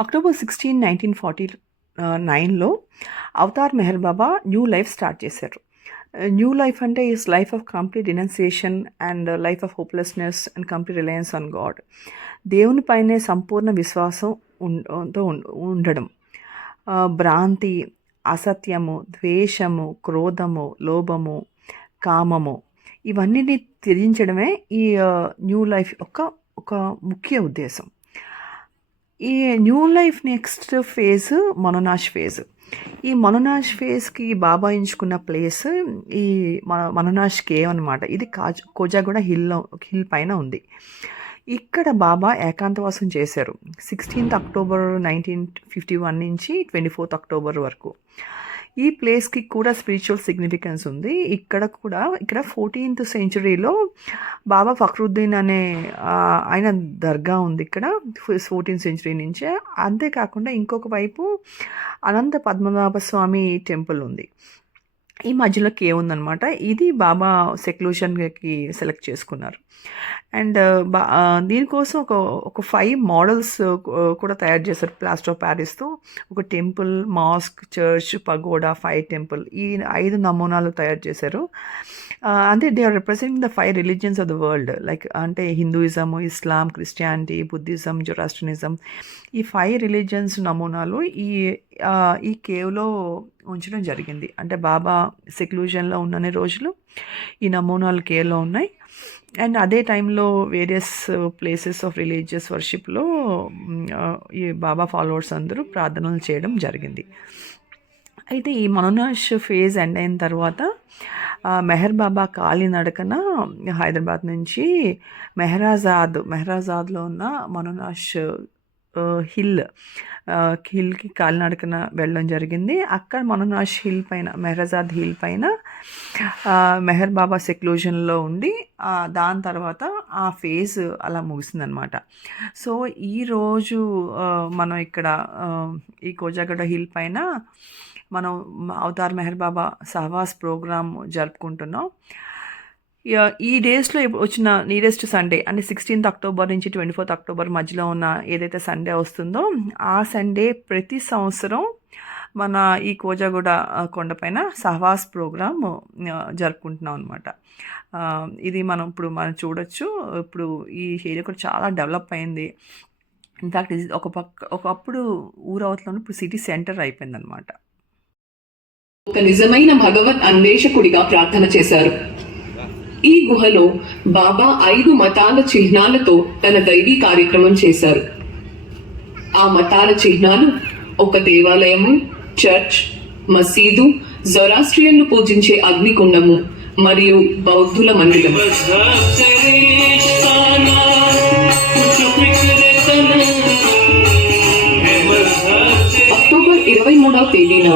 October 16, 1949లో Avatar Meher Baba new life start చేశారు. New life అంటే is life of complete denunciation and life of hopelessness and complete reliance on God. దేవునిపైనే సంపూర్ణ విశ్వాసం ఉండడం, భ్రాంతి, అసత్యము, ద్వేషము, క్రోధము, లోభము, కామము ఇవన్నీ త్యజించడమే ఈ న్యూ లైఫ్ ఒక ముఖ్య ఉద్దేశం. ఈ new life next phase Manonash phase. ఈ మనోనాష్ ఫేజ్కి బాబా ఎంచుకున్న ప్లేస్ ఈ మనోనాష్ కేవ్ అనమాట. ఇది కోజాగూడ హిల్ పైన ఉంది. ఇక్కడ బాబా ఏకాంతవాసం చేశారు 16th అక్టోబర్ 1951 నుంచి 24th అక్టోబర్ వరకు. ఈ ప్లేస్కి కూడా స్పిరిచువల్ సిగ్నిఫికెన్స్ ఉంది. ఇక్కడ 14th సెంచురీలో బాబా ఫక్రుద్దీన్ అనే ఆయన దర్గా ఉంది ఇక్కడ 14th సెంచురీ నుంచే. అంతేకాకుండా ఇంకొక వైపు అనంత పద్మనాభ స్వామి టెంపుల్ ఉంది. ఈ మధ్యలో కేవ్ ఉందన్నమాట. ఇది బాబా సెక్లూషన్కి సెలెక్ట్ చేసుకున్నారు. అండ్ దీనికోసం ఒక 5 మోడల్స్ కూడా తయారు చేశారు ప్లాస్టర్ ఆఫ్ ప్యారిస్తో. ఒక temple, mosque, church, pagoda, 5 temple, ఈ 5 నమూనాలు తయారు చేశారు. అంటే they are representing the 5 religions of the world. Like అంటే Hinduism, Islam, Christianity, Buddhism, Zoroastrianism, ఈ 5 రిలీజియన్స్ నమూనాలు ఈ కేవ్లో ఉంచడం జరిగింది. అంటే బాబా సెక్లూజన్లో ఉన్న రోజులు ఈ నమూనాలు కేవ్లో ఉన్నాయి. అండ్ అదే టైంలో వేరియస్ ప్లేసెస్ ఆఫ్ రిలీజియస్ వర్షిప్లో ఈ బాబా ఫాలోవర్స్ అందరూ ప్రార్థనలు చేయడం జరిగింది. అయితే ఈ మనోనాష్ ఫేజ్ ఎండ్ అయిన తర్వాత మెహర్ బాబా కాలినడకన హైదరాబాద్ నుంచి మెహరాజాద్లో ఉన్న మనోనాష్ హిల్కి కాలినడకన వెళ్ళడం జరిగింది. అక్కడ మనోనాష్ హిల్ పైన, మెహరాజాద్ హిల్ పైన మెహర్ బాబా సెక్లూజన్లో ఉండి దాని తర్వాత ఆ ఫేజ్ అలా ముగిసిందనమాట. సో ఈరోజు మనం ఇక్కడ ఈ కోజాగూడ హిల్ పైన మనం అవతార్ మెహర్ బాబా సహవాస్ ప్రోగ్రామ్ జరుపుకుంటున్నాం. ఈ డేస్లో వచ్చిన నియరెస్ట్ సండే అంటే 16th అక్టోబర్ నుంచి 24th అక్టోబర్ మధ్యలో ఉన్న ఏదైతే సండే వస్తుందో ఆ సండే ప్రతి సంవత్సరం మన ఈ కోజాగూడ కొండపైన సహవాస్ ప్రోగ్రామ్ జరుపుకుంటున్నాం అనమాట. ఇది మనం చూడొచ్చు. ఇప్పుడు ఈ ఏరియా కూడా చాలా డెవలప్ అయింది. ఇన్ఫ్యాక్ట్ ఇది ఒకప్పుడు ఊరవతలో ఇప్పుడు సిటీ సెంటర్ అయిపోయింది అనమాట. ఒక నిజమైన భగవత్ అన్వేషకుడిగా ప్రార్థన చేశారు. ఈ గుహలో బాబా 5 మతాల చిహ్నాలతో తన దైవీ కార్యక్రమం చేశారు. ఆ మతాల చిహ్నాలు ఒక దేవాలయము, చర్చ్, మసీదు, జొరాస్ట్రియన్లు పూజించే అగ్నికుండము మరియు బౌద్ధుల మందిరం. అక్టోబర్ 23వ తేదీన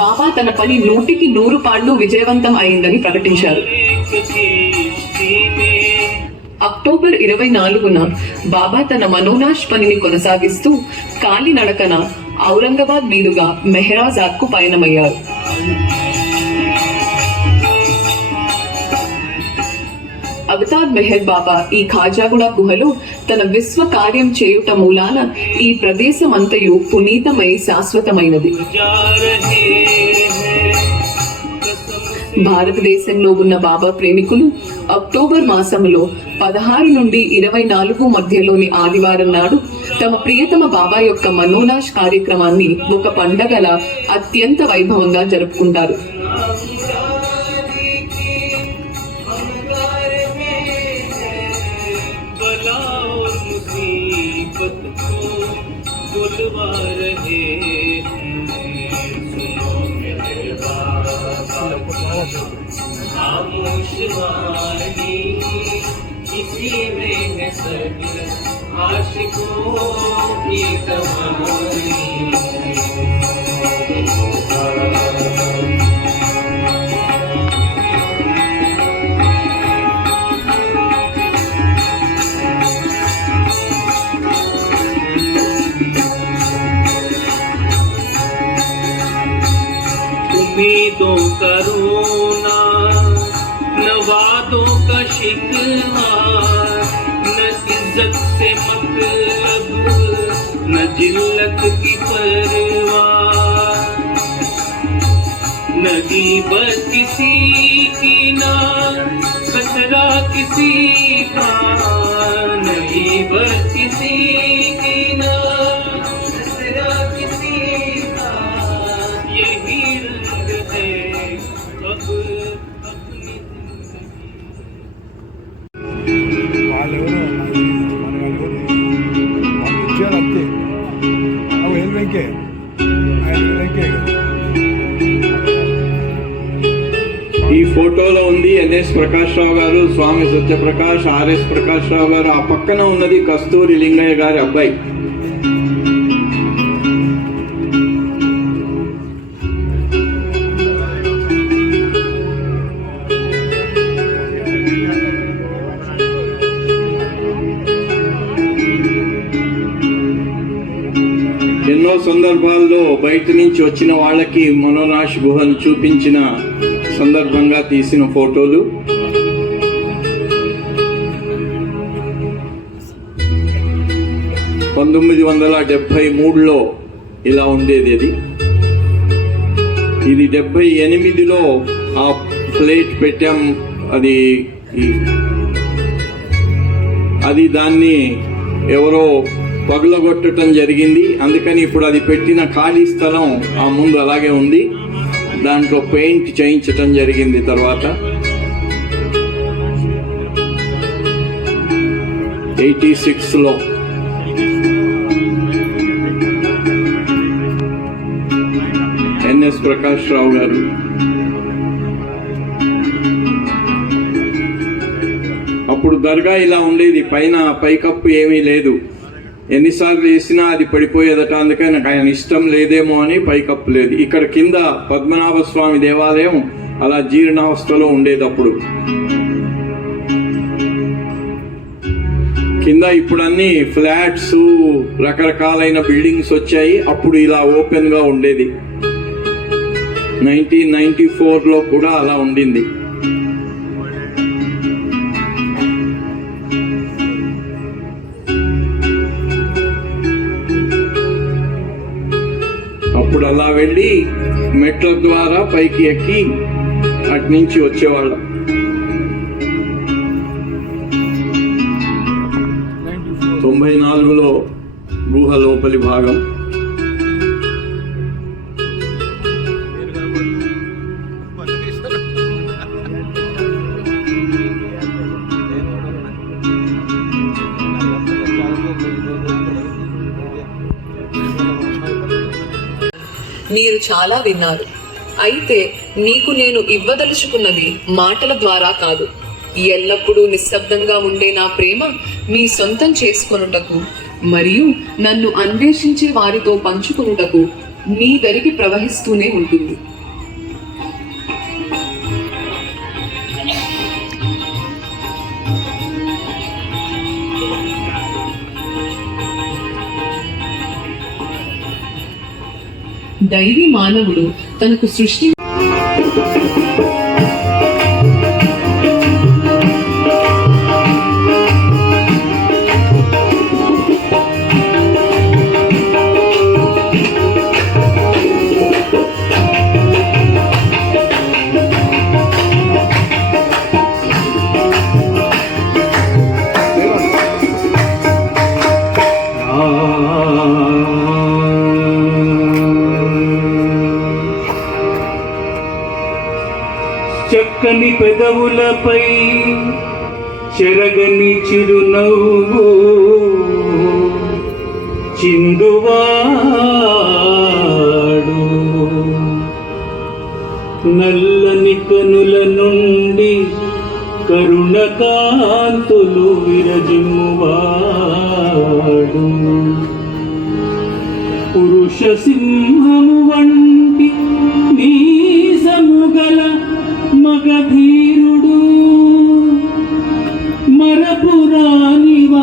బాబా తన పని 100కి 100 పాళ్ళు విజయవంతం అయిందని ప్రకటించారు. అక్టోబర్ 24న బాబా తన మనోనాష్ పనిని కొనసాగిస్తూ కాలినడకన ఔరంగాబాద్ మీదుగా మెహరాజాద్కు పయనమయ్యారు. అవతార్ మెహర్ బాబా ఈ ఖాజాగూడ గుహలో తన విశ్వ కార్యం చేయుట మూలాన ఈ ప్రదేశం అంతయు పునీతమై శాశ్వతమైనది. భారతదేశంలో ఉన్న బాబా ప్రేమికులు అక్టోబర్ మాసంలో 16 నుండి 24 మధ్యలోని ఆదివారం నాడు తమ ప్రియతమ బాబా యొక్క మనోనాష్ కార్యక్రమాన్ని ఒక పండగల అత్యంత వైభవంగా జరుపుకుంటారు. उम्मीदों का रोना, न वादों का शिकवा, न इज्जत से मतलब, न जिल्लत की परवाह, न गीबत किसी की ना खतरा किसी का, न गीबत किसी की ना खतरा किसी का, यही रंग है अब अपनी వాళ్ళెవరో మన వాళ్ళెవరు వాళ్ళు వచ్చారు అంతే. అవి ఏం వెంకే ఆయన వెంకే ఈ ఫోటోలో ఉంది ఎన్ఎస్ ప్రకాష్ రావు గారు, స్వామి సత్యప్రకాష్, ఆర్ఎస్ ప్రకాష్ రావు గారు. ఆ పక్కన ఉన్నది కస్తూరి లింగయ్య గారి అబ్బాయి. ఎన్నో సందర్భాల్లో బయట నుంచి వచ్చిన వాళ్ళకి మనోనాష్ గుహను చూపించిన సందర్భంగా తీసిన ఫోటోలు. – 1973లో ఇలా ఉండేది అది. ఇది 78లో ఆ ప్లేట్ పెట్టాం. అది దాన్ని ఎవరో పగులగొట్టడం జరిగింది. అందుకని ఇప్పుడు అది పెట్టిన ఖాళీ స్థలం ఆ ముందు అలాగే ఉంది. దాంట్లో పెయింట్ చేయించటం జరిగింది. తర్వాత 86లో ఎన్ఎస్ ప్రకాష్ రావు గారు. అప్పుడు దర్గా ఇలా ఉండేది, పైన పైకప్పు ఏమీ లేదు. ఎన్నిసార్లు వేసినా అది పడిపోయేదట. అందుకని నాకు ఆయన ఇష్టం లేదేమో అని పైకప్పు లేదు. ఇక్కడ కింద పద్మనాభ స్వామి దేవాలయం అలా జీర్ణావస్థలో ఉండేది. అప్పుడు కింద ఇప్పుడు అన్ని ఫ్లాట్స్, రకరకాలైన బిల్డింగ్స్ వచ్చాయి. అప్పుడు ఇలా ఓపెన్ గా ఉండేది. 1994లో కూడా అలా ఉండింది. అప్పుడు అలా వెళ్ళి మెట్ల ద్వారా పైకి ఎక్కి అటు నుంచి వచ్చేవాళ్ళం. 94లో గుహ లోపలి భాగం. మీరు చాలా విన్నారు. అయితే మీకు నేను ఇవ్వదలుచుకున్నది మాటల ద్వారా కాదు. ఎల్లప్పుడూ నిశ్శబ్దంగా ఉండే నా ప్రేమ మీ సొంతం చేసుకొనుటకు మరియు నన్ను అన్వేషించే వారితో పంచుకొనుటకు మీ దరికి ప్రవహిస్తూనే ఉంటుంది. దైవీ మానవుడు తనకు సృష్టి చక్కని పెదవులపై చెరగని చిరునవ్వు చిందువాడు, నల్లని కనుల నుండి కరుణ కాంతులు విరజిమ్మువాడు, పురుష సింహము వంటి నీసముగల మగధీరుడు, మరపురానివాడు,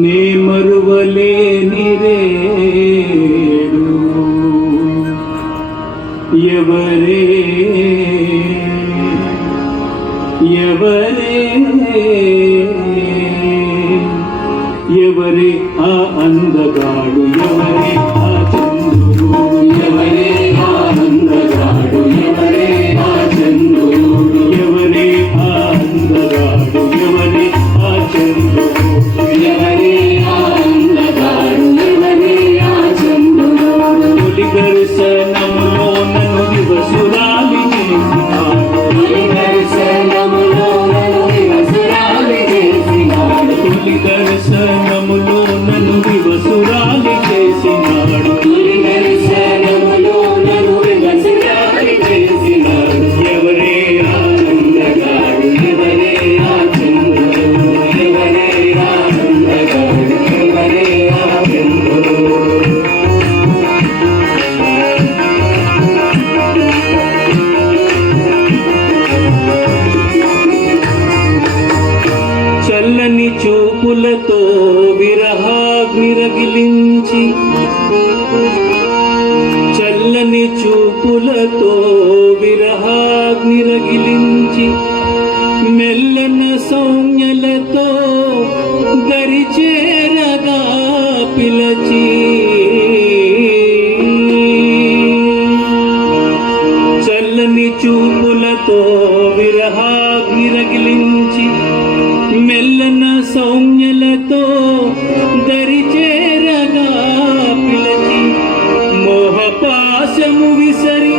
నే మరువలేని రేడు, ఎవరే ఎవరే ఎవరే ఆ అందగాడు ఎవరే ఆ చంద్రుడు ఎవరే ఆ అందగాడు ఎవరే ఆ చంద్రుడు ఎవరే ఆ అందగాడు ఎవరే ఆ చంద్రుడు ఎవరే ఆ అందగాడు ఎవరే ఆ చంద్రుడు తొలి దర్శనములో నన్ను దివసురాలి చేసినాడు తొలి దర్శనములో నన్ను దివసురాలి చేసినాడు తొలి దర్శనములో నన్ను దివసురాలి చేసినాడు తొలి దర్శనములో నన్ను దివసురాలి చేసినాడు ఎవరే ఆ అందగాడు ఎవరే ఆ చంద్రుడు ఎవరే ఆ అందగాడు ఎవరే ఆ చంద్రుడు చల్లని చూపులతో విరహాగ్ని రగిలించి చల్లని చూపులతో విరహాగ్ని రగిలించి మెల్లన సౌజ్ఞలతో దరిచేరగా పిలచి చల్లని చూపులతో విరహాగ్ని రగిలించి మెల్లన సౌజ్ఞలతో దరిచేరగా పిలచి మోహపాశము విసరి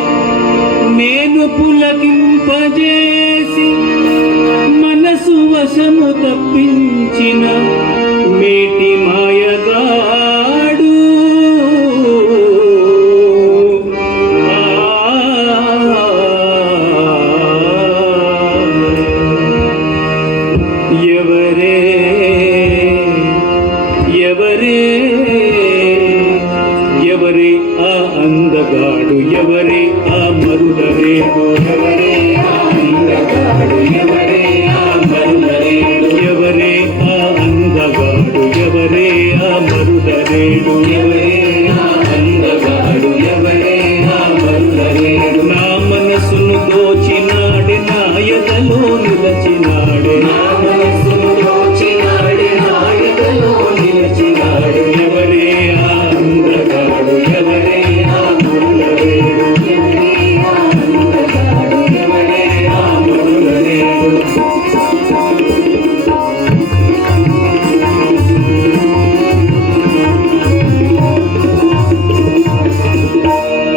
నేను పులకింపజేసి మనసు వశము తప్పించిన మేటి మాయగాడు ఎవరే ఎవరే ఎవరే ఆ అందగాడు ఎవరే ఆ మరుదరేడు ఎవరే ఆ అందగాడు ఎవరే ఆ మరుదరేడు ఎవరే ఆ అందగాడు ఎవరే ఆ మరుదరేడు ఎవరే ఆ అందగాడు ఎవరే ఆ మరుదరేడు నా మనసును దోచినాడే నా ఎదలో నిలచినాడే నా మనసును దోచినాడే నా ఎదలో నిలచినాడు ఎవరే ఆ అందగాడు ఎవరే ఆ మరుదరేడు ఎవరే ఆ అందగాడు ఎవరే ఆ మరుదరేడు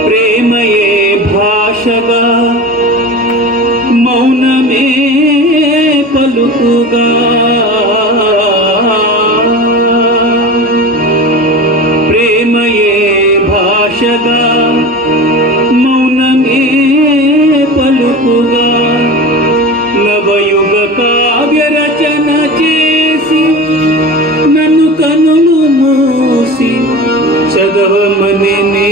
ప్రేమయే భాషగా మౌనమే పలుకుగా ప్రేమయే భాషగా మౌనమే పలుకుగా నవయుగ కావ్య రచన చేసి నన్ను కనులు మూసి చదవమనే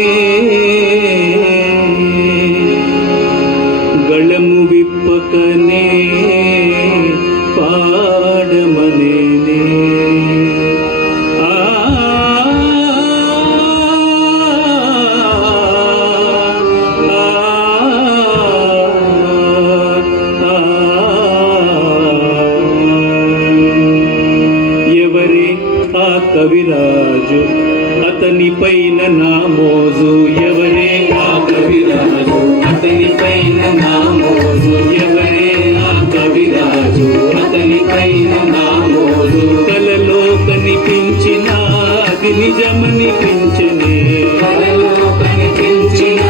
గళము విప్పకనే పాడమనే ఎవరే ఆ కవిరాజు అతని పైన నా మోజు ఎవరే ఆ కవిరాజు అతని పైన నా మోజు ఎవరే ఆ కవిరాజు అతని పైన నా మోజు కలలో కనిపించిన అది నిజమనిపించనే కలలో కనిపించిన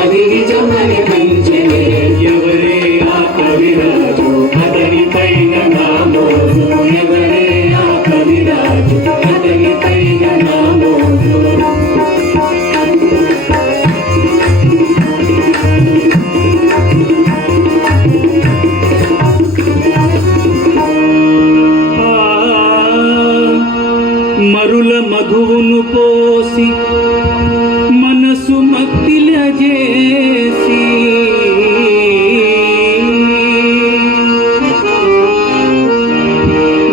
అది నిజమనిపించనే ఎవరే ఆ కవిరాజు అతని పైన నా మోజు ఎవరే ఆ కవిరాజు అతని పైన నా మోజు మరుల మధువును పోసి మనసు మత్తిల చేసి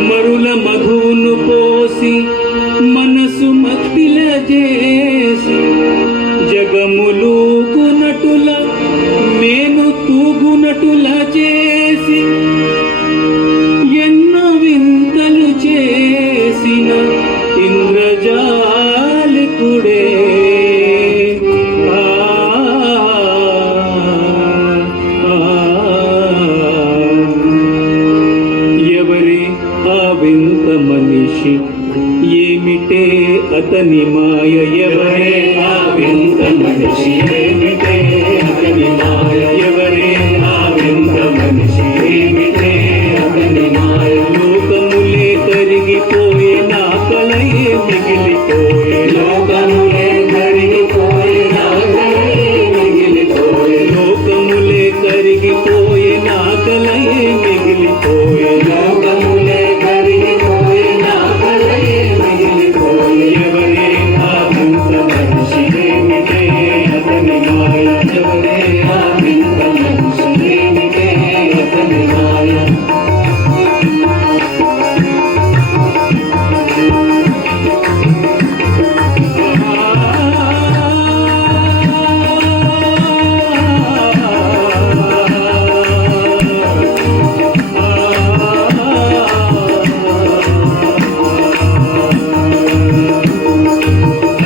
మరుల మధువును పోసి మనసు మత్తిల చేసి జగములూకునటుల మేను తూగునటుల చేసి ఎన్నో వింతలు చేసిన ఏమిటే అతని మాయ ఎవరే ఆ వింత మనిషి ఏమిటే అతని మాయ ఎవరే ఆ వింత మనిషి ఏమిటే అతని మాయ లోకములే కరిగిపోయే నా కలయే మిగిలిపోయే లోకములే కరిగిపోయే నా కలయే మిగిలిపోయే లోకములే కరిగిపోయే నా కలయే మిగిలిపోయే లోకములే కరిగిపోయే నా కలయే మిగిలిపోయే ఎవరే ఆ వింత మనిషి ఏమిటే అతని మాయ ఎవరే ఆ వింత మనిషి ఏమిటే అతని మాయ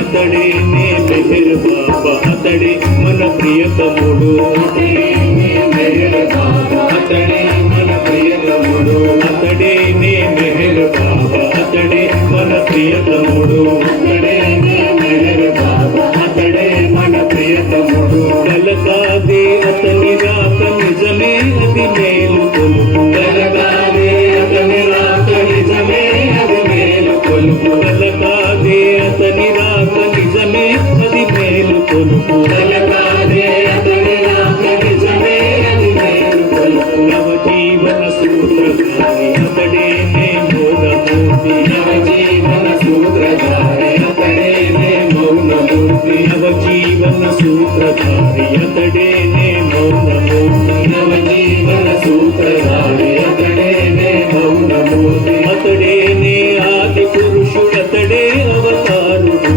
అతడే నే మెహర్ బాబా అతడే మన ప్రియతముడు అతడే నే మెహర్ బాబా అతడే మన ప్రియతముడు అతడే నే మెహర్ బాబా అతడే మన ప్రియతముడు అతడే నే మెహర్ బాబా అతడే మన ప్రియతముడు కలకాదే అతని రాక నిజమే అది మేలు కొలుపు కలకాదే అతని రాక నిజమే అది మేలు కొలుపు కలకాదే అతని రాక నిజమే అది మేలు కొలుపు కలకాదే అతని రాక నిజమే అది మేలు కొలుపు నవజీవన సూత్రధారి అతడే నే మౌనమూర్తి నవజీవన సూత్రధారి అతడే నే మౌనమూర్తి నవజీవన సూత్రధారి అతడే నే మౌనమూర్తి నవజీవన సూత్రధారి అతడే నే మౌనమూర్తి అతడే నే ఆది పురుషుడతడే అవతారుడు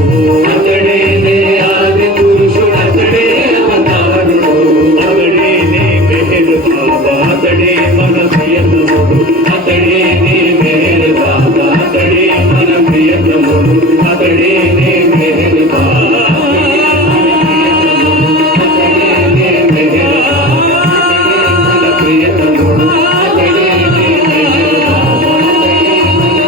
అతడే నే ఆది పురుషుడతడే అవతారుడు అతడే నే మెహర్ బాబా అతడే మన ప్రియతముడు అతడే నే మెహర్ బాబా అతడే మన ప్రియతముడు అతడే నే మెహర్ బాబా అతడే నే మెహర్ బాబా మన ప్రియతముడు అతడే నే మెహర్ బాబా అతడే మన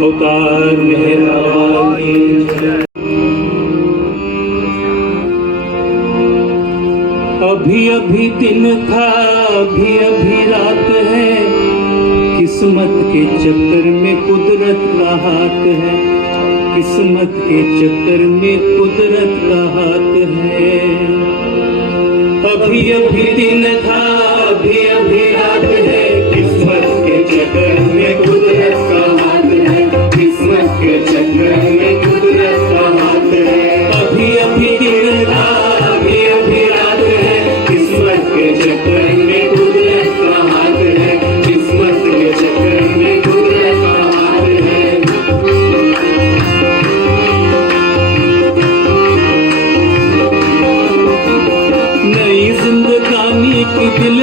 अवतार मेहरबानी अभी अभी दिन था अभी अभी रात है किस्मत के चक्कर में कुदरत का हाथ है किस्मत के चक्कर में कुदरत का हाथ है अभी अभी दिन था अभी अभी रात है किस्मत के चक्कर में कुदरत का हाथ है किस्मत के चक्कर में कुदरत का हाथ है अभी अभी दिन था अभी अभी रात है किस्मत के चक्कर में कुदरत का हाथ है किस्मत के चक्कर में कुदरत का हाथ है नई जिंदगानी की दिल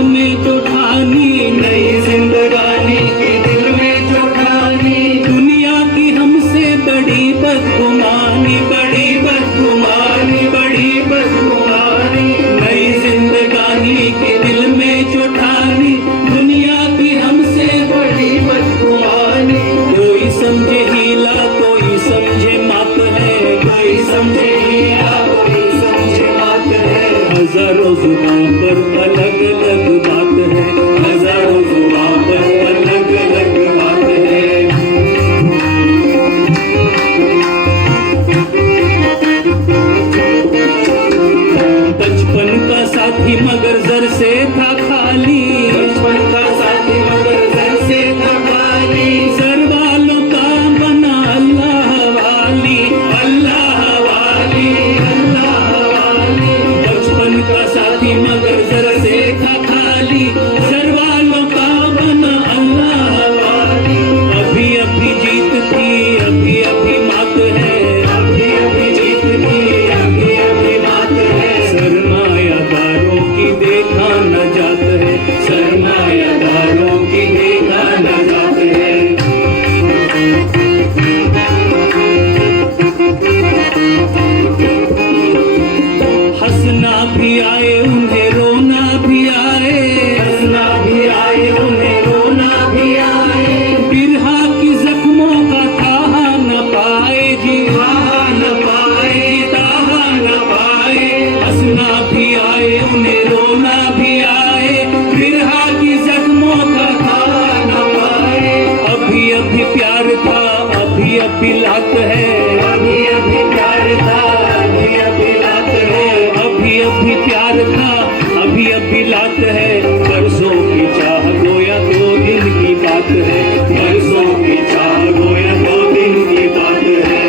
अभी लात है, अभी अभी प्यार था, अभी अभी लात है, अभी अभी प्यार था, अभी अभी लात है, बरसों की चाह गोया 2 दिन की बात है, बरसों की चाह गोया 2 दिन की बात है।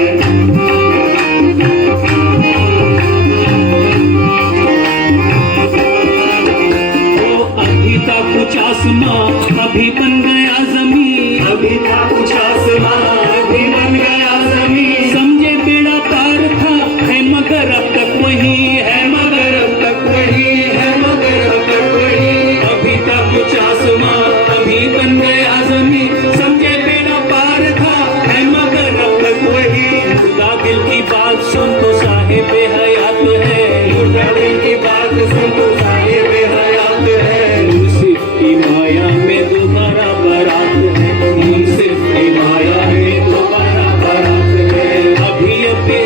अभी था कुछ आसमां, अभी बन गया जमीन, अभी था कुछ आसमां, अभी बन गया जमीन, समझे बेड़ा पार था, है मगर अब तक वही है, मगर अब तक वही है, मगर अब तक वही। अभी था कुछ आसमां, अभी बन गया जमीन, समझे बेड़ा पार था, है मगर अब तक वही। खुदा दिल की बात सुन तो साहिब हयात है, खुदा दिल की बात सुन तो साहिब हयात है, मुंसिफ की माया में दोबारा बारात है, मुंसिफ की माया में दोबारा बारात है। अभी अभी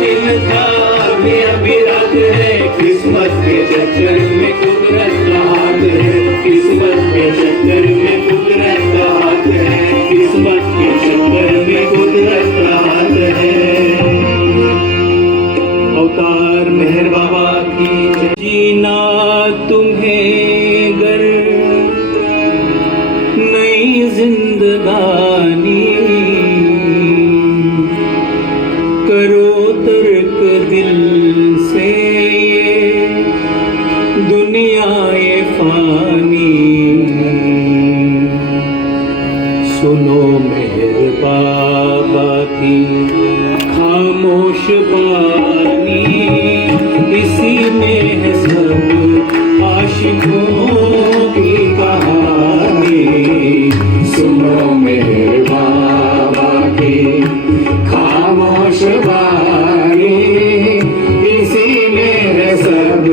दिन था, अभी अभी रात है, किस्मत के चक्कर में कुदरत का हाथ है, किस्मत के चक्कर में कुदरत का हाथ है, किस्मत के चक्कर में कुदरत का हाथ है। अवतार मेहर बाबा की जय। जीना तुम्हें गर नई जिंदगानी, करो तर्क दिल से ये दुनिया ये फानी, सुनो मेहर बाबा की खामोश बानी, इसी में है सब आशिकों की कहानी, सुनो मेरे बाबा की खामोश बानी, इसी में है सब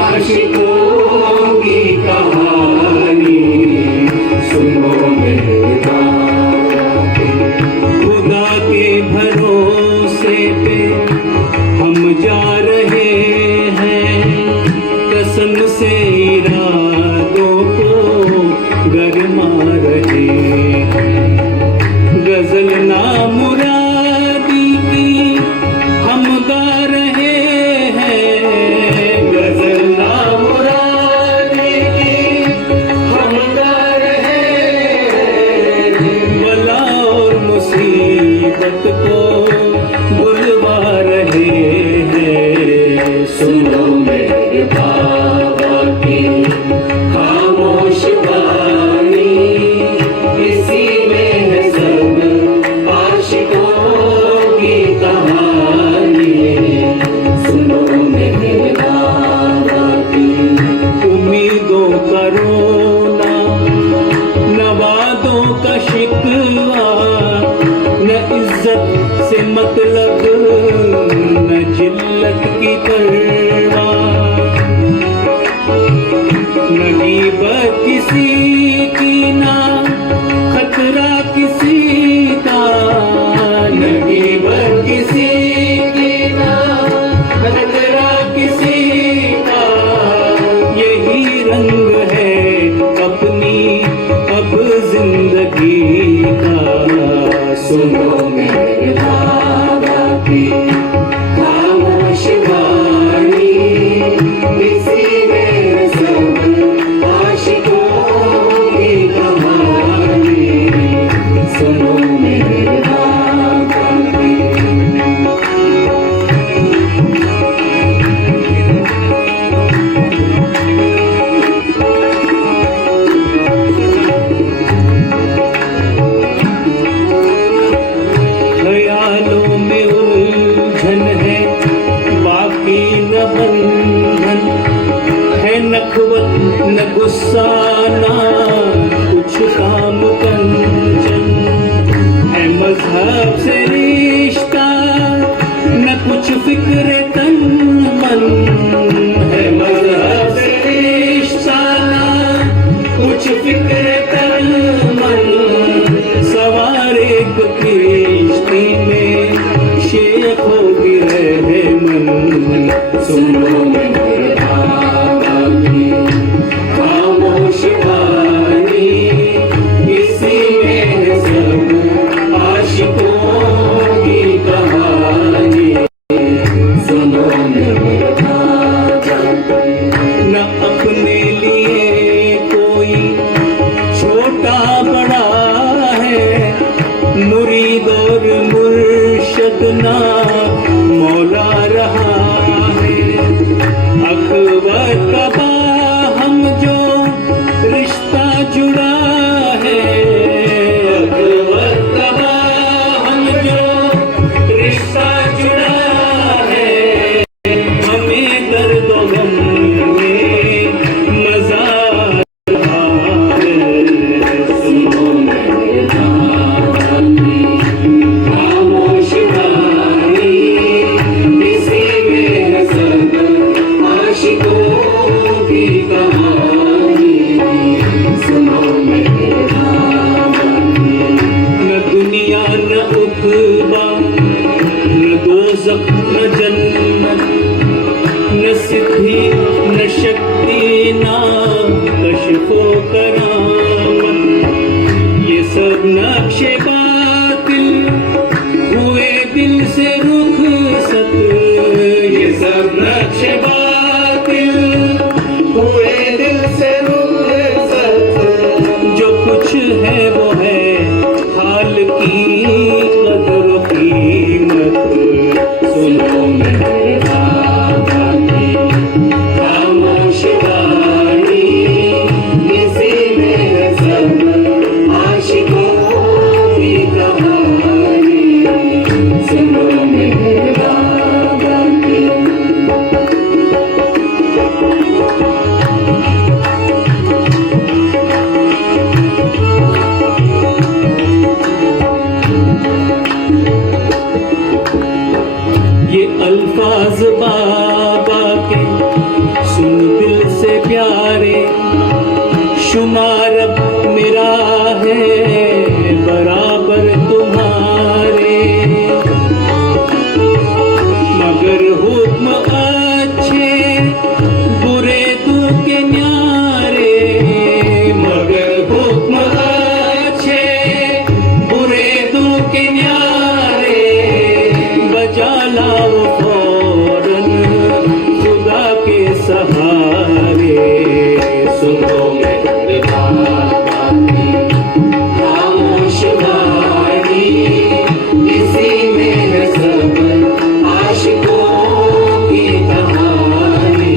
आशिकों की कहानी, सुनो मेरे बाबा की। खुदा के भरोसे पे हम जा रहे हैं, कसम से इरादों को गरमा रहे हैं, गजल ना मुरादी की हम गा रहे हैं, गजल ना मुरादी की हम गा रहे हैं, बला और मुसीबत को बुलवा रहे हैं, सुनो मेरे बाबा की खामोश वाणी, इसी में है सब आशिकों की कहानी, सुनो मेरे बाबा की। उम्मीदों का रोना, नवादों का शिकवा, न इज्जत से मतलब न जिल्लत की परवाह, न गीबत किसी की ना खतरा किसी का, न गीबत किसी की ना खतरा किसी का, यही रंग है अपनी अब जिंदगी का, सुनो मेरे बाबा की खामोश वाणी, इसी में सब आशिकों की कहानी, सुनो मेरे बाबा की। ख्यालों में उलझन है, बाकी न बंधन है, नखवत न गुस्सा ना कुछ काम कंचन, है मजहब से रिश्ता न कुछ फिक्र तन मन, है मजहब से रिश्ता ना कुछ फिक्र तन मन, सवार एक किश्ती में शेख हो रहे मन, सुनो मेरे बाबा की खामोश वाणी, इसी में सब अपना मौला रहा है। अकबर का बाहम जो रिश्ता जुड़ा है, अकबर का बाहम जो रिश्ता जुड़ा है, हमें दर्द व गम में मजा रहा है। सुनो मेरे दानी, खामोश वाणी, इसी में है सब आशिकों की कहानी। सुनो मेरे दानी, न दुनिया न उक़बा, न दोज़ख न जन्नत, न सिद्धि न शक्ति न कश्फो करामत, ये सब नक्शे बातिल हुए दिल से रुखसत, ये सब नक्शे बातिल हुए दिल से रुखसत, जो कुछ है वो है हाल की कदर कीमत। सुनो मेरे बाबा की खामोश वाणी, इसी में है सब आशिकों की कहानी। सुनो मेरे बाबा की। ये अल्फाज बाबा के सुन दिल से प्यारे, शुमार अब मेरा है बराबर तुम्हारे, मगर हुक्म अच्छे बुरे तू के न्यारे, मगर हुक्म अच्छे बुरे तू के न्यारे, बजा लाओ फौरन खुदा के सहारे। सुनो मेरे बाबा की खामोश वाणी, इसी में है सब आशिकों की कहानी।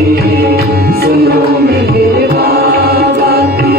सुनो मेरे बाबा की।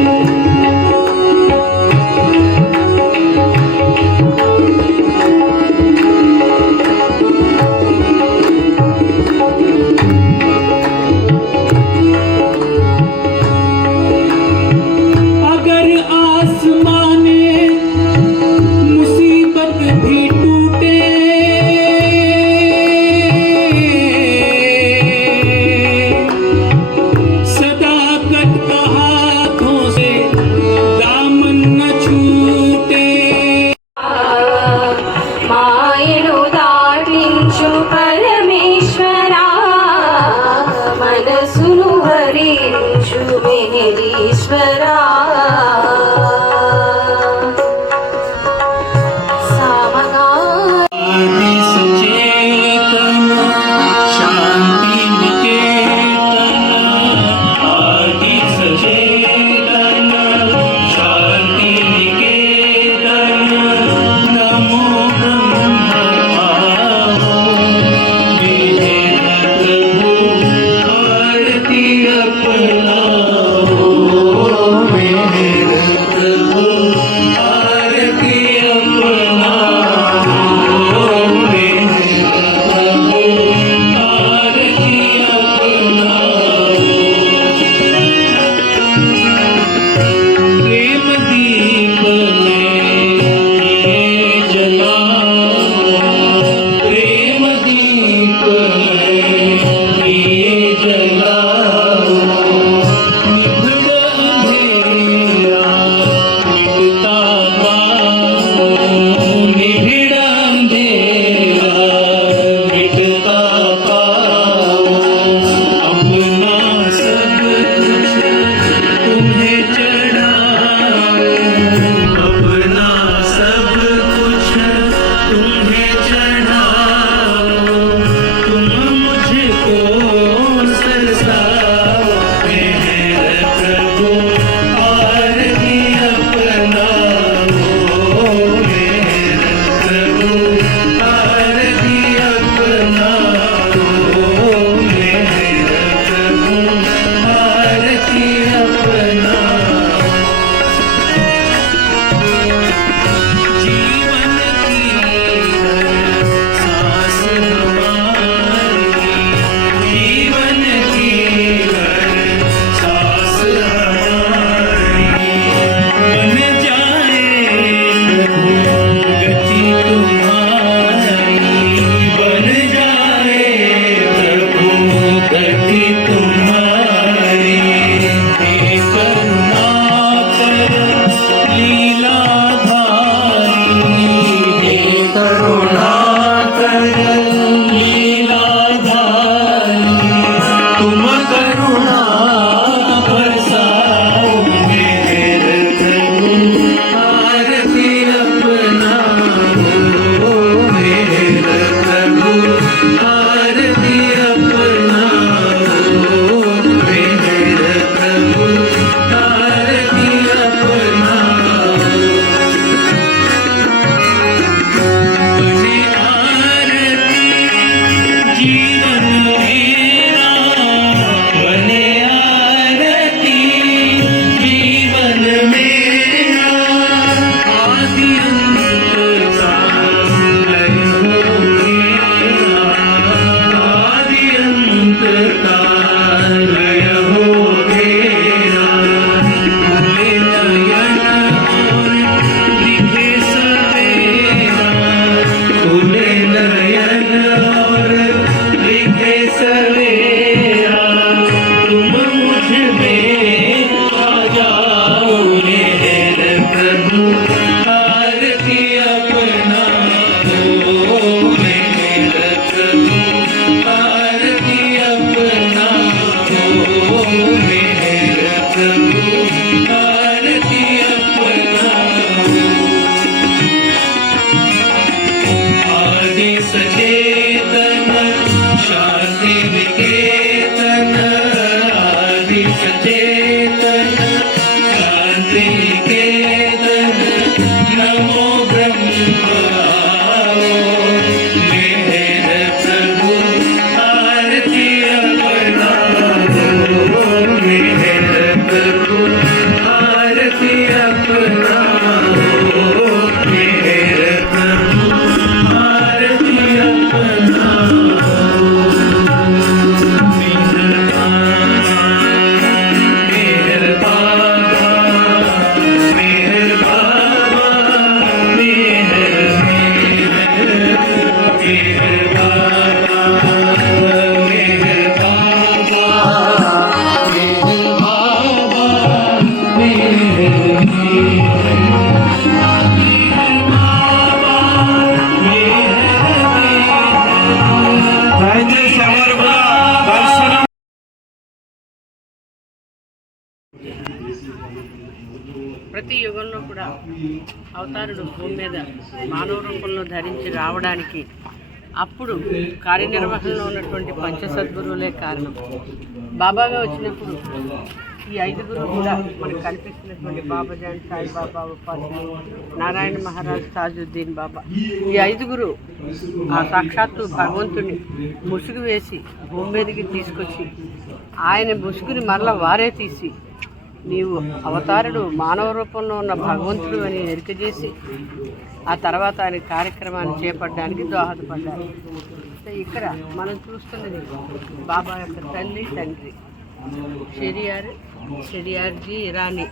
కూడా అవతారుడు భూమి మీద మానవ రూపంలో ధరించి రావడానికి అప్పుడు కార్యనిర్వహణలో ఉన్నటువంటి పంచసద్గురువులే కారణం. బాబాగా వచ్చినప్పుడు ఈ ఐదుగురు కూడా మనకు కనిపిస్తున్నటువంటి బాబాజాన్, సాయిబాబా, ఉపాధ్యాయ, నారాయణ మహారాజ్, తాజుద్దీన్ బాబా, ఈ ఐదుగురు ఆ సాక్షాత్తు భగవంతుని ముసుగు వేసి భూమి మీదకి తీసుకొచ్చి ఆయన ముసుగుని మరలా వారే తీసి నీవు అవతారుడు మానవ రూపంలో ఉన్న భగవంతుడు అని ఎరికజేసి ఆ తర్వాత ఆయన కార్యక్రమాన్ని చేపట్టడానికి దోహదపడ్డారు. ఇక్కడ మనం చూస్తున్నది బాబా యొక్క తల్లి, తండ్రి షెరియార్జీ ఇరానీ,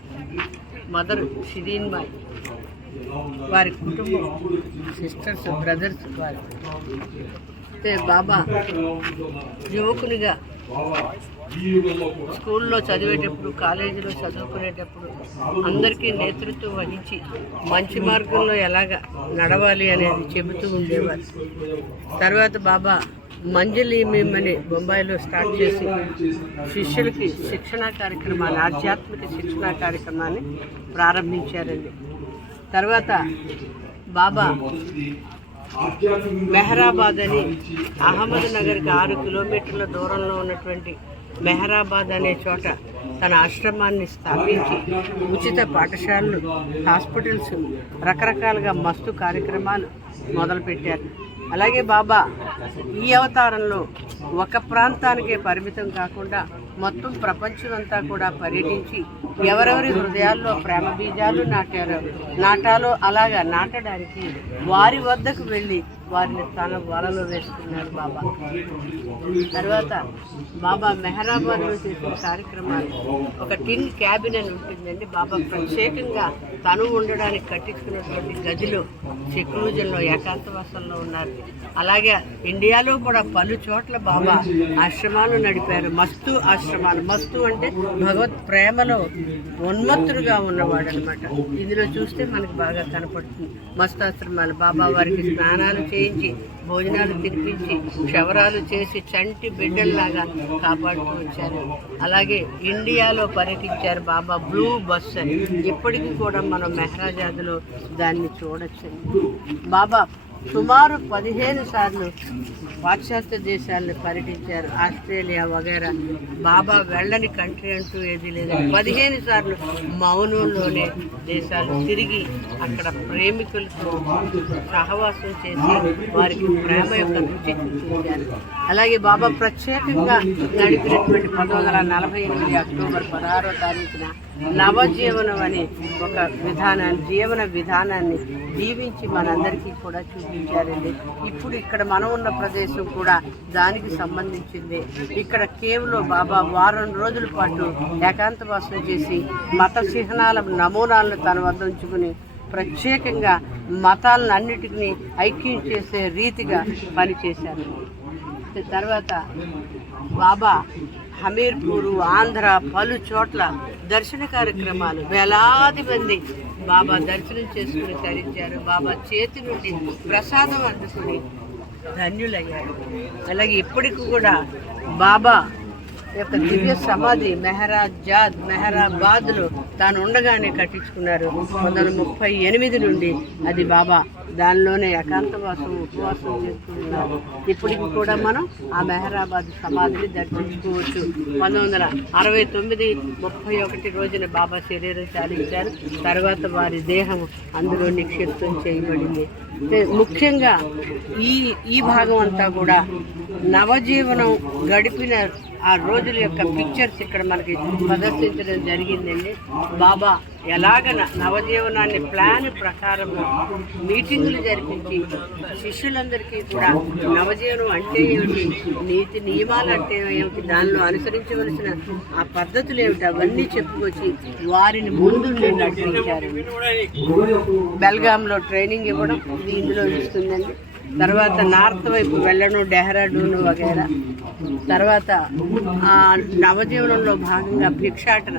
మదర్ షిరీన్ బాయ్, వారి కుటుంబం, సిస్టర్స్, బ్రదర్స్ వారి. బాబా యువకునిగా స్కూల్లో చదివేటప్పుడు, కాలేజీలో చదువుకునేటప్పుడు అందరికీ నేతృత్వం వహించి మంచి మార్గంలో ఎలాగ నడవాలి అనేది చెబుతూ ఉండేవారు. తర్వాత బాబా మంజలీమని బొంబాయిలో స్టార్ట్ చేసి శిష్యులకి శిక్షణా కార్యక్రమాన్ని, ఆధ్యాత్మిక శిక్షణా కార్యక్రమాన్ని ప్రారంభించారండి. తర్వాత బాబా మెహరాబాద్ అని అహ్మద్ నగర్కి 6 కిలోమీటర్ల దూరంలో ఉన్నటువంటి మెహరాబాద్ అనే చోట తన ఆశ్రమాన్ని స్థాపించి ఉచిత పాఠశాలలు, హాస్పిటల్స్, రకరకాలుగా మస్తు కార్యక్రమాలు మొదలుపెట్టారు. అలాగే బాబా ఈ అవతారంలో ఒక ప్రాంతానికే పరిమితం కాకుండా మొత్తం ప్రపంచమంతా కూడా పర్యటించి ఎవరెవరి హృదయాల్లో ప్రేమ బీజాలు నాటాలో అలాగా నాటడానికి వారి వద్దకు వెళ్ళి వారిని తన వలలో వేసుకున్నాడు బాబా. తర్వాత బాబా మెహరాబాద్లో చేసిన కార్యక్రమాలు, ఒక టిన్ క్యాబిన్ అని ఉంటుందండి. బాబా ప్రత్యేకంగా తను ఉండడానికి కట్టించుకున్నటువంటి గదిలో సెక్లూజన్లో ఏకాంతవాసంలో ఉన్నారు. అలాగే ఇండియాలో కూడా పలు చోట్ల బాబా ఆశ్రమాలు నడిపారు. మస్తు ఆశ్రమాలు, మస్తు అంటే భగవత్ ప్రేమలో ఉన్మత్తుడుగా ఉన్నవాడు అనమాట. ఇందులో చూస్తే మనకు బాగా కనపడుతుంది. మస్తు ఆశ్రమాలు బాబా వారికి స్నానాలు చేయించి, భోజనాలు తినిపించి, క్షవరాలు చేసి చంటి బిడ్డల్లాగా కాపాడుతూ వచ్చారు. అలాగే ఇండియాలో పర్యటించారు బాబా బ్లూ బస్ అని. ఇప్పటికీ కూడా మనం మెహరాజాద్లో దాన్ని చూడొచ్చు. బాబా సుమారు 15 సార్లు పాశ్చాత్య దేశాలను పర్యటించారు. ఆస్ట్రేలియా వగైరా. బాబా వెళ్ళని కంట్రీ అంటూ ఏది లేదు. 15 సార్లు మౌనంలోనే దేశాలు తిరిగి అక్కడ ప్రేమికులతో సహవాసం చేసి వారికి ప్రేమ యొక్క రుచి చూపించారు. అలాగే బాబా ప్రత్యేకంగా నడిపినటువంటి 1948 అక్టోబర్ 16వ తారీఖున నవజీవనం అనే ఒక జీవన విధానాన్ని జీవించి మనందరికీ కూడా చూపించారండి. ఇప్పుడు ఇక్కడ మనం ఉన్న ప్రదేశం కూడా దానికి సంబంధించింది. ఇక్కడ కేవలం బాబా వారం రోజుల పాటు ఏకాంతవాసం చేసి మత చిహ్నాల నమూనాలను తన వద్ద ఉంచుకుని ప్రత్యేకంగా మతాలను అన్నిటినీ ఐక్యం చేసే రీతిగా పనిచేశారు. తర్వాత బాబా హమీర్పూరు, ఆంధ్ర పలు చోట్ల దర్శన కార్యక్రమాలు, వేలాది మంది బాబా దర్శనం చేసుకుని తరించారు. బాబా చేతి నుండి ప్రసాదం అందుకుని ధన్యులయ్యారు. అలాగే ఇప్పటికి కూడా బాబా యొక్క దివ్య సమాధి మెహరాబాద్లో తాను ఉండగానే కట్టించుకున్నారు. 1938 నుండి అది బాబా దానిలోనే ఏకాంతవాసం, ఉపవాసం చేస్తున్నారు. ఇప్పటికి కూడా మనం ఆ మెహరాబాద్ సమాధిని దర్శించుకోవచ్చు. 1969-31 రోజున బాబా శరీరం చాలించారు. తర్వాత వారి దేహం అందులో నిక్షిప్తం చేయబడింది. ముఖ్యంగా ఈ భాగం అంతా కూడా నవజీవనం గడిపిన ఆ రోజుల యొక్క పిక్చర్స్ ఇక్కడ మనకి ప్రదర్శించడం జరిగిందండి. బాబా ఎలాగ నవజీవనాన్ని ప్లాన్ ప్రకారం మీటింగులు జరిపించి శిష్యులందరికీ కూడా నవజీవనం అంటే ఏమిటి, నీతి నియమాలు అంటే ఏమిటి, దానిలో అనుసరించవలసిన ఆ పద్ధతులు ఏమిటి అవన్నీ చెప్పుకొచ్చి వారిని ముందు నడిపించారు. బెల్గాంలో ట్రైనింగ్ ఇవ్వడం ఇందులో ఇస్తుందండి. తర్వాత నార్త్ వైపు వెళ్ళడం, డెహ్రాడూన్ వగైరా. తర్వాత నవజీవనంలో భాగంగా భిక్షాటన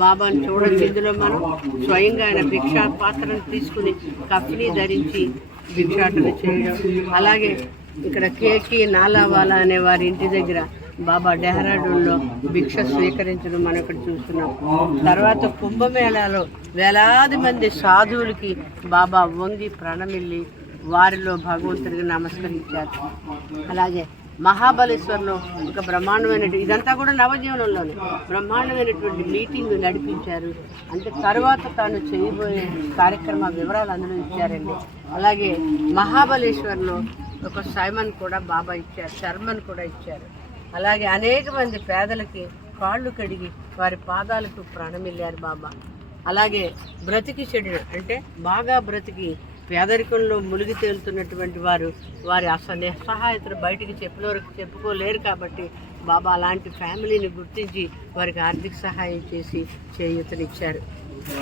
బాబాను చూడొచ్చు. ఇందులో మనం స్వయంగా ఆయన భిక్షా పాత్రను తీసుకుని కఫ్ని ధరించి భిక్షాటన చేయడం. అలాగే ఇక్కడ కేకి నాలావాలా అనే వారి ఇంటి దగ్గర బాబా డెహ్రాడూన్లో భిక్ష స్వీకరించడం మనం ఇక్కడ చూస్తున్నాం. తర్వాత కుంభమేళాలో వేలాది మంది సాధువులకి బాబా వంగి ప్రణమిల్లి వారిలో భగవంతుడికి నమస్కరించారు. అలాగే మహాబలేశ్వర్లో ఒక బ్రహ్మాండమైన, ఇదంతా కూడా నవజీవనంలోనే బ్రహ్మాండమైనటువంటి మీటింగ్ నడిపించారు. అంటే తర్వాత తాను చేయబోయే కార్యక్రమ వివరాలు అందులో ఇచ్చారండి. అలాగే మహాబలేశ్వర్లో ఒక సైమన్ కూడా బాబా ఇచ్చారు, శర్మన్ కూడా ఇచ్చారు. అలాగే అనేక మంది పేదలకి కాళ్ళు కడిగి వారి పాదాలకు ప్రాణమిల్లారు బాబా. అలాగే బ్రతికి చెడిన, అంటే బాగా బ్రతికి పేదరికంలో మునిగి తేలుతున్నటువంటి వారు, వారి అసలు నిస్సహాయతను బయటికి చెప్పుకోలేరు కాబట్టి బాబా అలాంటి ఫ్యామిలీని గుర్తించి వారికి ఆర్థిక సహాయం చేసి చేయూతనిచ్చారు.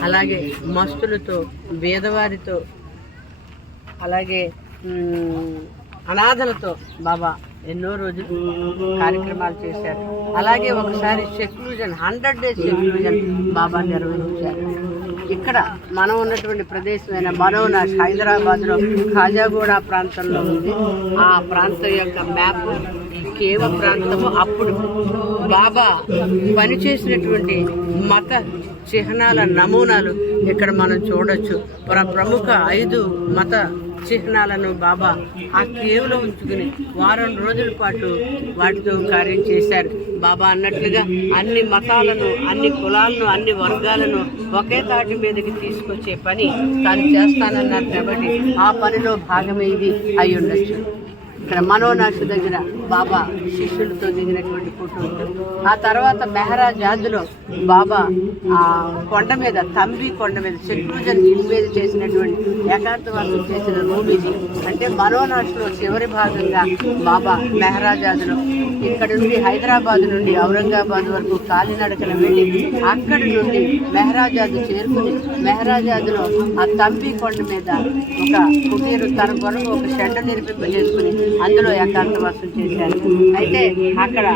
అలాగే మస్తులతో, బీదవారితో, అలాగే అనాథలతో బాబా ఎన్నో రోజులు కార్యక్రమాలు చేశారు. అలాగే ఒకసారి సెక్లూజన్ 100 days సెక్లూజన్ బాబా నిర్వహించారు. ఇక్కడ మనం ఉన్నటువంటి ప్రదేశమైన మనోనాష్ హైదరాబాద్లో ఖాజాగూడ ప్రాంతంలో ఉంది. ఆ ప్రాంతం యొక్క మ్యాప్ కేవ ప్రాంతము. అప్పుడు బాబా పనిచేసినటువంటి మత చిహ్నాల నమూనాలు ఇక్కడ మనం చూడొచ్చు. ప్రముఖ 5 మత చిహ్నాలను బాబా ఆ కేవ్లో ఉంచుకుని వారం రోజుల పాటు వాటితో కార్యం చేశారు. బాబా అన్నట్లుగా అన్ని మతాలను, అన్ని కులాలను, అన్ని వర్గాలను ఒకే తాటి మీదకి తీసుకొచ్చే పని తాను చేస్తానన్నారు కాబట్టి ఆ పనిలో భాగమే ఇది అయి ఉండొచ్చు. ఇక్కడ మనోనాష్ దగ్గర బాబా శిష్యులతో దిగినటువంటి ఫోటో ఉంటుంది. ఆ తర్వాత మెహరాజాద్లో బాబా కొండ మీద, తంబి కొండ మీద సెక్లూజన్ హిల్ మీద చేసినటువంటి ఏకాంతవాసం చేసిన రూమ్ ఇది. అంటే మనోనాష్లో చివరి భాగంగా బాబా మెహరాజాద్లో ఇక్కడ నుండి హైదరాబాద్ నుండి ఔరంగాబాద్ వరకు కాలినడకన వెళ్ళి అక్కడి నుండి మెహరాజాద్ చేరుకుని మెహరాజాద్లో ఆ తంబి కొండ మీద ఒక కుటీరు తన కొరకు ఒక షెడ్ నిర్మింపజేసుకుని అందులో ఏకాంతవాసం చేశారు. అయితే అక్కడ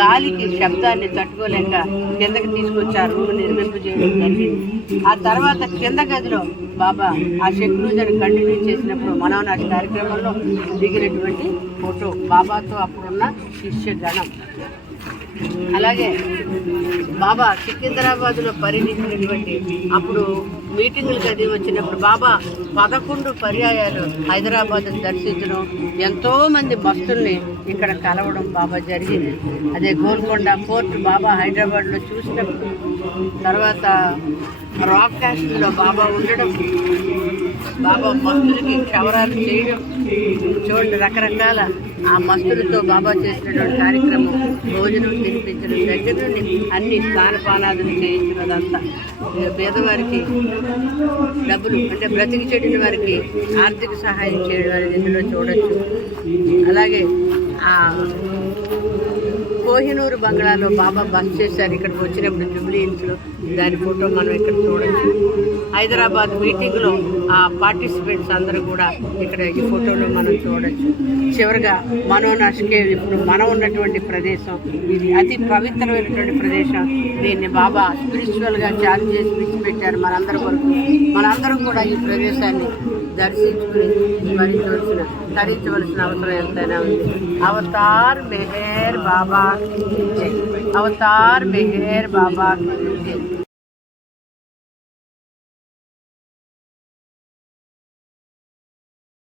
గాలికి శబ్దాన్ని తట్టుకోలేక కిందకి తీసుకొచ్చారు, నిర్మింపజేయడం జరిగింది. ఆ తర్వాత కింద గదిలో బాబా ఆ సెక్లూజన్ కంటిన్యూ చేసినప్పుడు మనోనాష్ కార్యక్రమంలో దిగినటువంటి ఫోటో బాబాతో అప్పుడున్న శిష్య గణం. అలాగే బాబా సికింద్రాబాద్లో పర్యటించినటువంటి అప్పుడు మీటింగులకు అది వచ్చినప్పుడు బాబా 11 పర్యాయాలు హైదరాబాద్ని దర్శించడం, ఎంతోమంది భక్తుల్ని ఇక్కడ కలవడం బాబా జరిగింది. అదే గోల్కొండ ఫోర్ట్ బాబా హైదరాబాద్లో చూసినప్పుడు, తర్వాత రాక్ క్యాస్ట్లో బాబా ఉండడం, బాబా మస్తులకి క్షవరాలు చేయడం, చూడండి రకరకాల ఆ మస్తులతో బాబా చేసినటువంటి కార్యక్రమం, భోజనం తినిపించడం దగ్గర నుండి అన్ని స్నానపానాదులు చేయించినదంతా. పేదవారికి డబ్బులు, అంటే బ్రతికి చెడిన వారికి ఆర్థిక సహాయం చేయడం అనేది ఇందులో చూడొచ్చు. అలాగే ఆ కోహినూరు బంగ్లాలో బాబా బస్ చేశారు ఇక్కడికి వచ్చినప్పుడు జూబ్లీ హిల్స్లో, దాని ఫోటో మనం ఇక్కడ చూడొచ్చు. హైదరాబాద్ మీటింగ్లో ఆ పార్టిసిపెంట్స్ అందరూ కూడా ఇక్కడ ఈ ఫోటోలో మనం చూడొచ్చు. చివరిగా మనోనాష్ కేవ్, ఇప్పుడు మనం ఉన్నటువంటి ప్రదేశం ఇది అతి పవిత్రమైనటువంటి ప్రదేశం. దీన్ని బాబా స్పిరిచువల్గా చార్జ్ చేసి విడిచిపెట్టారు మనందరి వరకు. మనందరం కూడా ఈ ప్రదేశాన్ని దర్శించుకుని తరించవలసిన అవసరం ఎంతైనా ఉంది. అవతార్ మెహర్ బాబా, అవతార్ మెహర్ బాబా.